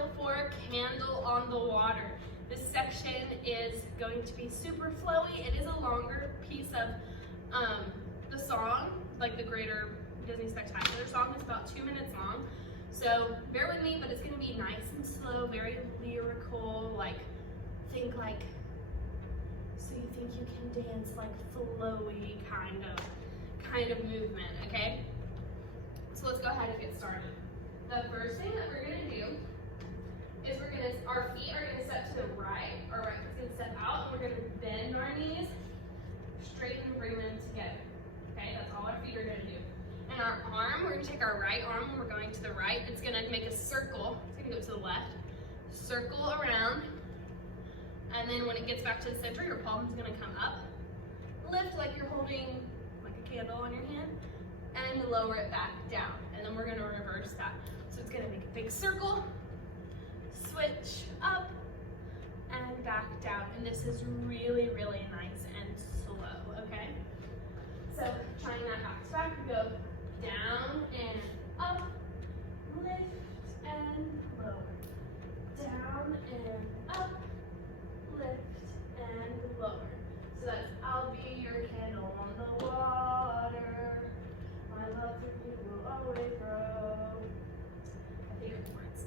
drill for Candle on the Water. This section is going to be super flowy. It is a longer piece of the song, like the Greater Disney Spectacular song. It's about 2 minutes long. So bear with me, but it's gonna be nice and slow, very lyrical, like, think like, so you think you can dance, like flowy kind of movement, okay? So let's go ahead and get started. The first thing that we're gonna do is our feet are gonna step to the right, our right foot's gonna step out, and we're gonna bend our knees, straighten and bring them together. Okay, that's all our feet are gonna do. And our arm, we're gonna take our right arm, we're going to the right, it's gonna make a circle, it's gonna go to the left, circle around, and then when it gets back to the center, your palm's gonna come up, lift like you're holding like a candle on your hand, and lower it back down. And then we're gonna reverse that. So it's gonna make a big circle, switch up, and back down. And this is really, really nice and slow, okay? So trying that back to back, we go down and up, lift and lower. Down and up, lift and lower. So that's, I'll be your candle on the water. My love for you will always grow. My favorite words.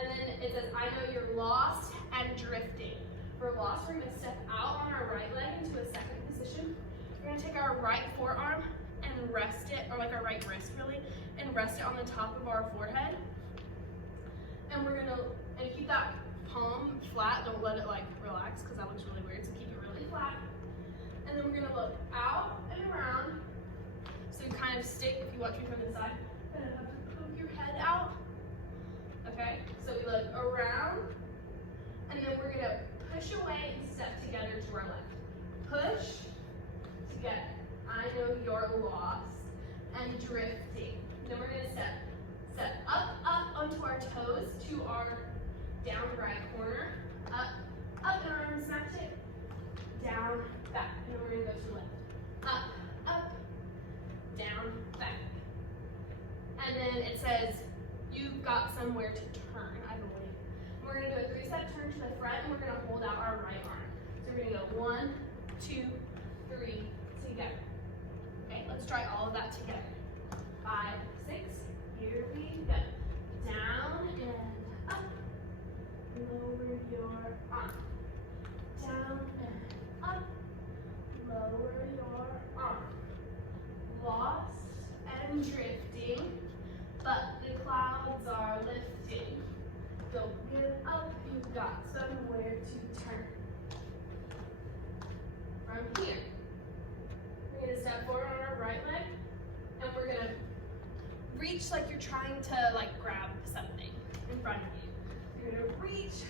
And then it says, I know you're lost and drifting. For lost, we're going to step out on our right leg into a second position. We're going to take our right forearm and rest it, or like our right wrist really, and rest it on the top of our forehead. And we're going to keep that palm flat. Don't let it like relax because that looks really weird. So keep it really flat. And then we're going to look out and around. So you kind of stick, if you watch me from the side, kind of have to poke your head out. Okay, so we look around, and then we're gonna push away and step together to our left. Push, together. I know you're lost and drifting. Then we're gonna step up onto our toes to our down right corner. Up, and our arms match it. Down, back. And then we're gonna go to the left. Up, down, back. And then it says, you've got somewhere to turn, I believe. We're gonna do a 3-step turn to the front, and we're gonna hold out our right arm. So we're gonna go 1, 2, 3, together. Okay, let's try all of that together. 5, 6, here we go. Down and up, lower your arm. Down and up, lower your arm. Lost and drifting, but the clouds are lifting. Don't give up, you've got somewhere to turn. From here, we're gonna step forward on our right leg, and we're gonna reach like you're trying to like grab something in front of you. You're gonna reach,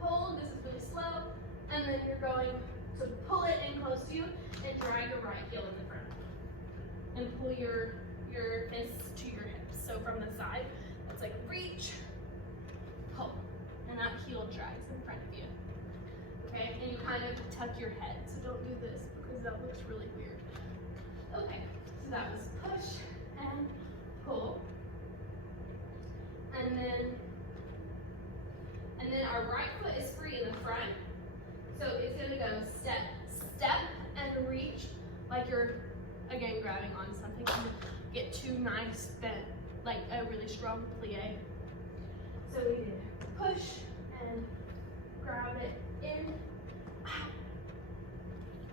hold, this is really slow, and then you're going to pull it in close to you and drag your right heel in the front. And pull your fists to your hips. So from the side, it's like reach, pull, and that heel drags in front of you. Okay, and you kind of tuck your head, so don't do this because that looks really weird. Okay, so that was push and pull. And then our right foot is free in the front. So it's gonna go step, and reach like you're, again, grabbing on something to get 2 nice bent, like a really strong plie. So we did push and grab it in,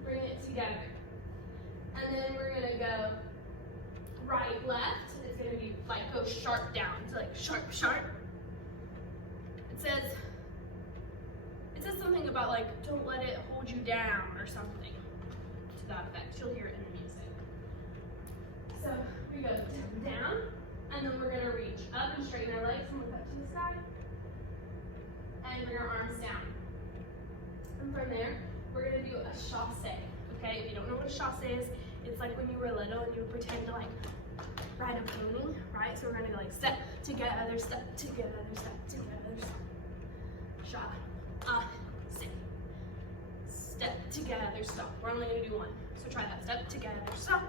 bring it together. And then we're gonna go right, left. It's gonna be like go sharp down, so like sharp, sharp. It says something about like, don't let it hold you down or something to that effect. You'll hear it in the music. So we go down, and then we're gonna reach up and straighten our legs and look up to the sky. And bring our arms down. And from there, we're gonna do a chasse. Okay, if you don't know what a chasse is, it's like when you were little and you would pretend to like ride a pony, right? So we're gonna go like step together, step together, step together, chasse. Step together, stop. We're only gonna do one. So try that. Step together, stop.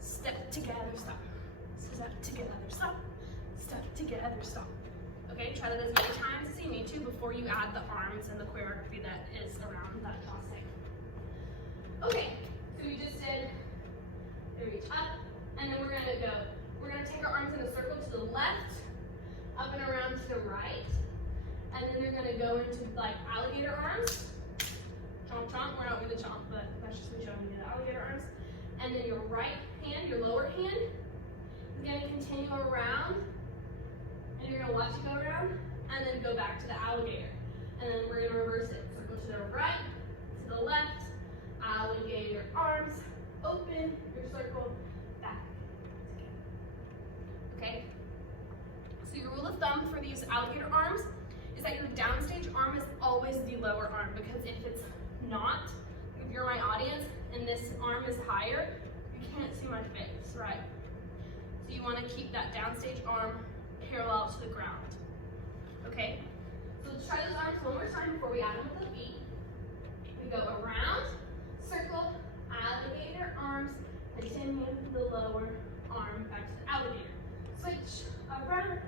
Step together, stop. Step together, stop. step together, stop. Okay, try that as many times as you need to before you add the arms and the choreography that is around that chasse. Okay, so we just did the reach up, and then we're gonna take our arms in a circle to the left, up and around to the right, and then they're gonna go into like alligator arms. Chomp chomp, we're not going to chomp, but that's just me showing you the alligator arms. And then your right hand, your lower hand, is going to continue around, and you're going to watch it go around, and then go back to the alligator. And then we're going to reverse it. Circle to the right, to the left, alligator arms, open, your circle, back, together. Okay? So your rule of thumb for these alligator arms is that your downstage arm is always the lower arm, because if it's not, if you're my audience and this arm is higher, you can't see my face, right? So you want to keep that downstage arm parallel to the ground. Okay? So let's try those arms one more time before we add them with the feet. We go around, circle, alligator arms, continue the lower arm back to the alligator. Switch around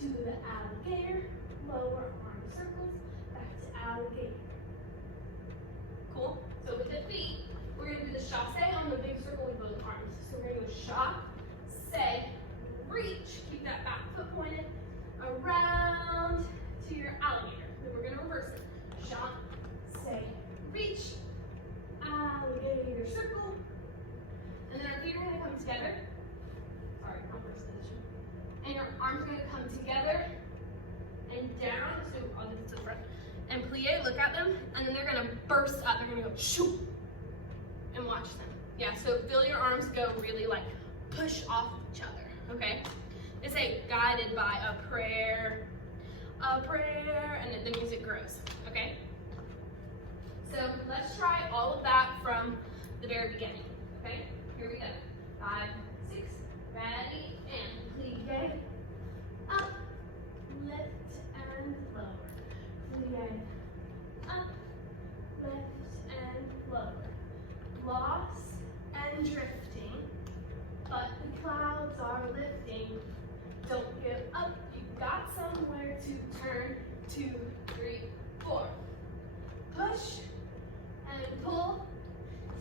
to the alligator, lower arm circles, back to alligator. Cool. So with the feet, we're going to do the chasse on the big circle with both arms. So we're going to go chasse, reach, keep that back foot pointed, around to your alligator. Then we're going to reverse it. Chasse, reach, alligator circle, and then our feet are going to come together. Sorry, wrong first position. And your arms are going to come together and down. So I'll do this to the front. And plie, look at them, and then they're gonna burst up. They're gonna go shoo, and watch them. Yeah, so feel your arms go really like push off each other, okay? It's guided by a prayer, and then the music grows, okay? So let's try all of that from the very beginning, okay? Here we go. 5, 6, ready, and plie, up, lift, and lower. Plie, up, lift, and lower. Lost and drifting, but the clouds are lifting. Don't give up, you've got somewhere to turn. 2, 3, 4. Push and pull,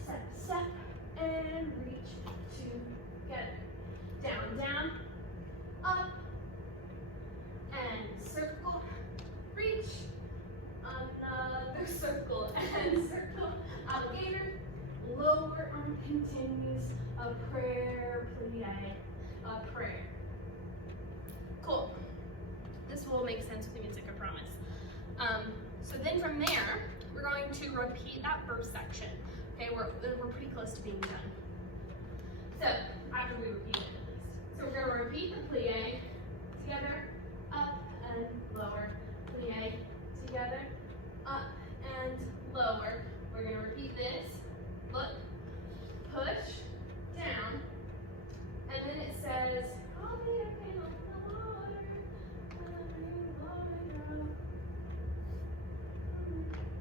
step, step, and reach together. Down, down, up, and circle, reach, another circle, and circle, alligator, lower arm continues, a prayer, plie, a prayer. Cool. This will make sense with the music, I promise. So then from there, we're going to repeat that first section. Okay, we're pretty close to being done. So after we repeat it, so we're going to repeat the plie together, up and lower, plie together, up and lower. We're going to repeat this. Look, push down, and then it says, "I'll be okay on the water,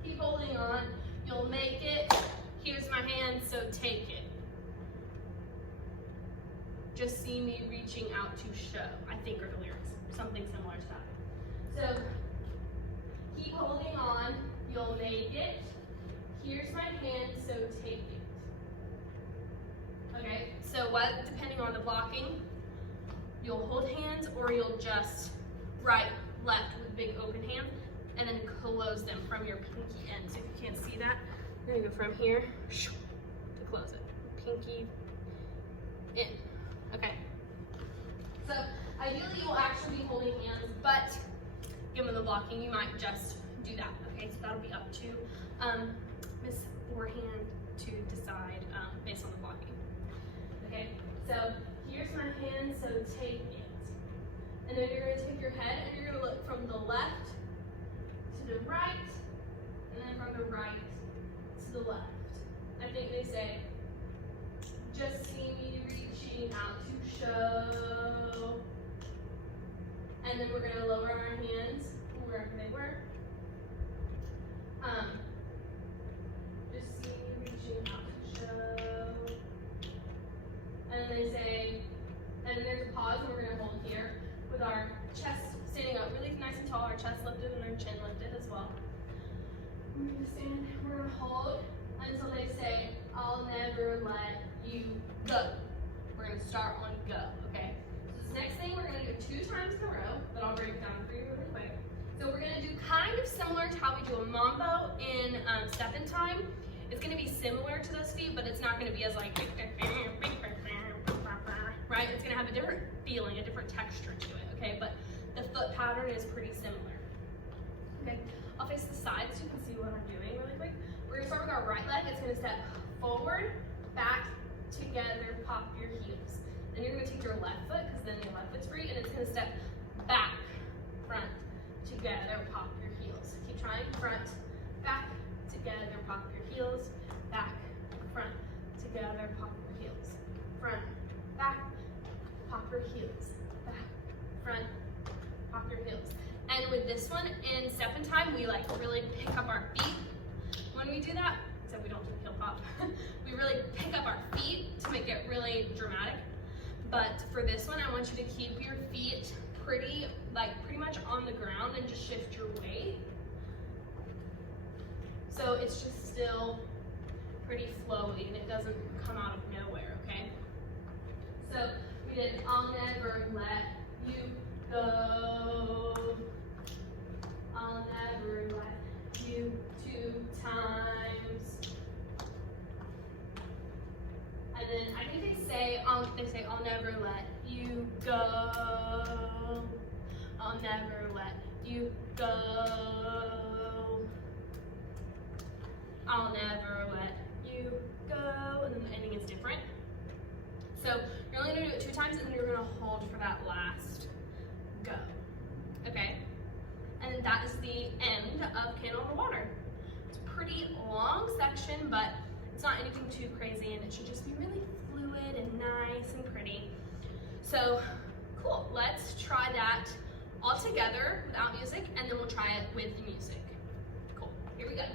keep holding on, you'll make it. Here's my hand, so take it. Just see me reaching out to show," I think are the lyrics, something similar to that. So, keep holding on, you'll make it. Here's my hand, so take it. Okay, so what, depending on the blocking, you'll hold hands or you'll just right, left with big open hands, and then close them from your pinky end. So if you can't see that, you're gonna go from here to close it. Pinky in. Okay. So ideally you will actually be holding hands, but given the blocking, you might just do that. Okay, so that'll be up to Miss Forehand to decide based on the blocking. Okay, so here's my hand, so take it. And then you're going to take your head and you're going to look from the left to the right, and then from the right to the left. I think they say, "Just see me reaching out to show." And then we're going to lower our hands wherever they were. Just see me reaching out to show. And then they say, and then there's a pause, and we're going to hold here with our our chest lifted and our chin lifted as well. We're gonna stand, we're gonna hold until they say, I'll never let you go. We're gonna start on go, okay? So this next thing we're gonna do 2 times in a row, but I'll break it down for you really quick. So we're gonna do kind of similar to how we do a mambo in step and time. It's gonna be similar to those feet, but it's not gonna be as like, right? It's gonna have a different feeling, a different texture to it, okay? But the foot pattern is pretty similar. Okay, I'll face the side so you can see what I'm doing really quick. We're gonna start with our right leg. It's gonna step forward, back, together, pop your heels. Then you're gonna take your left foot, because then your left foot's free, and it's gonna step back, front, together, pop your heels. Keep trying, front, back, together, pop your heels, back, front, together, pop your heels, front, back, pop your heels, back, front, pop your heels. And with this one, in step and time, we like really pick up our feet. When we do that, except we don't do heel pop, we really pick up our feet to make it really dramatic. But for this one, I want you to keep your feet pretty much on the ground and just shift your weight. So it's just still pretty flowy and it doesn't come out of nowhere, okay? So we did I'll never let you go. I'll never let you 2 times. And then I think they say I'll never let you go. I'll never let you go. I'll never let you go. And then the ending is different. So you're only gonna do it 2 times and then you're gonna hold for that last go. Okay? And that is the end of Candle in the Water. It's a pretty long section, but it's not anything too crazy and it should just be really fluid and nice and pretty. So cool, let's try that all together without music and then we'll try it with the music. Cool, here we go.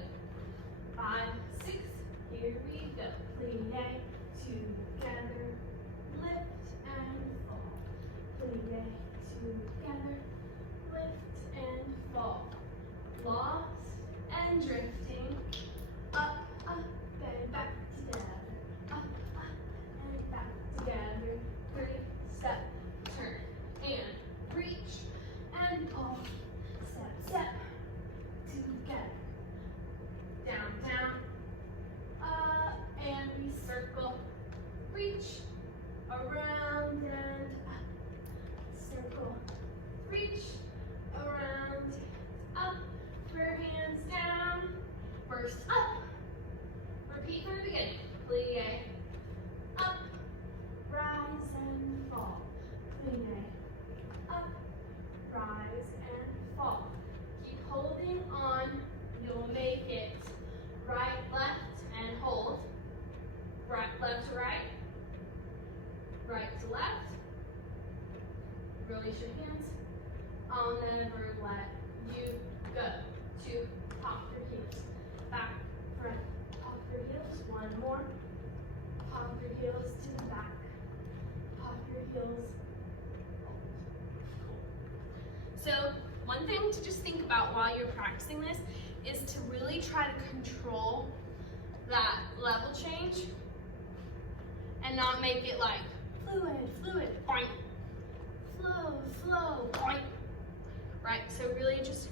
5, 6, here we go. Plie, together, lift and fall. Plie, together, lift and fall. Lost and drifting, up, up and back together. Up, up and back together. 3, step, turn, and reach and pull. Step, step, together. Down, down, up, and we circle, reach, around and up, circle, reach, around, up, throw your hands down, first up, repeat from the beginning, plie, up, rise and fall, plie, up, rise and fall, keep holding on, you'll make it. Right, left, and hold. Right, left to right. Right to left. Release your hands. I'll never let you go. 2, pop your heels. Back, front, pop your heels. 1 more. Pop your heels to the back. Pop your heels. Cool. So, one thing to just think about while you're practicing this is to really try to control that level change and not make it like fluid, boing, flow, boing, right? So really just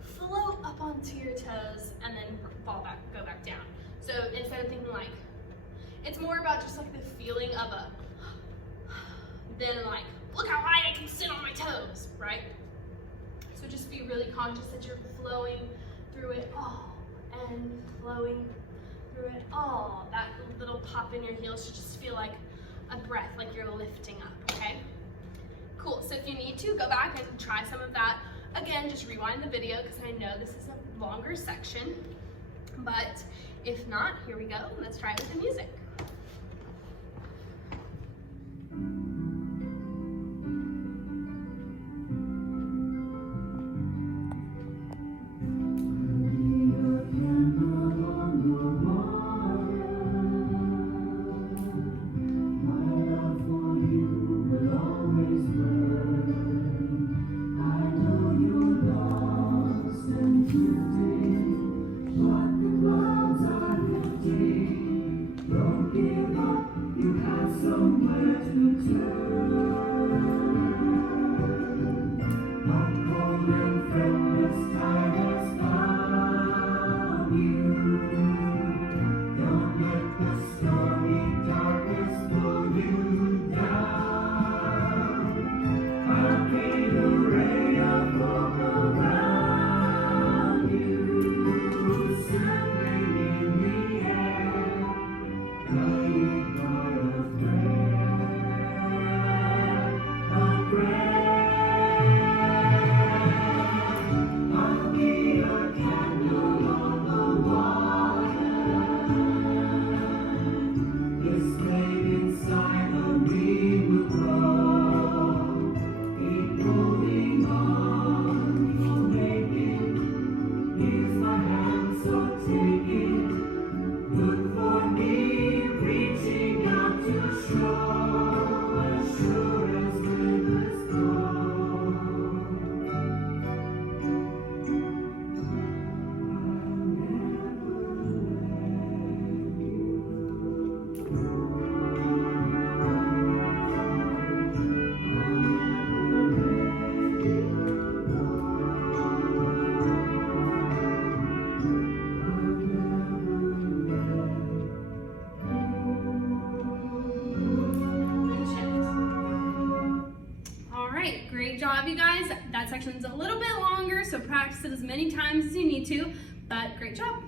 float up onto your toes and then go back down. So instead of thinking like, it's more about just like the feeling of a, then like, look how high I can sit on my toes, right? So just be really conscious that you're flowing through it all and flowing through it all. That little pop in your heels should just feel like a breath, like you're lifting up, okay? Cool, so if you need to, go back and try some of that. Again, just rewind the video because I know this is a longer section, but if not, here we go. Let's try it with the music. I know you're lost. That section's a little bit longer, so practice it as many times as you need to, but great job.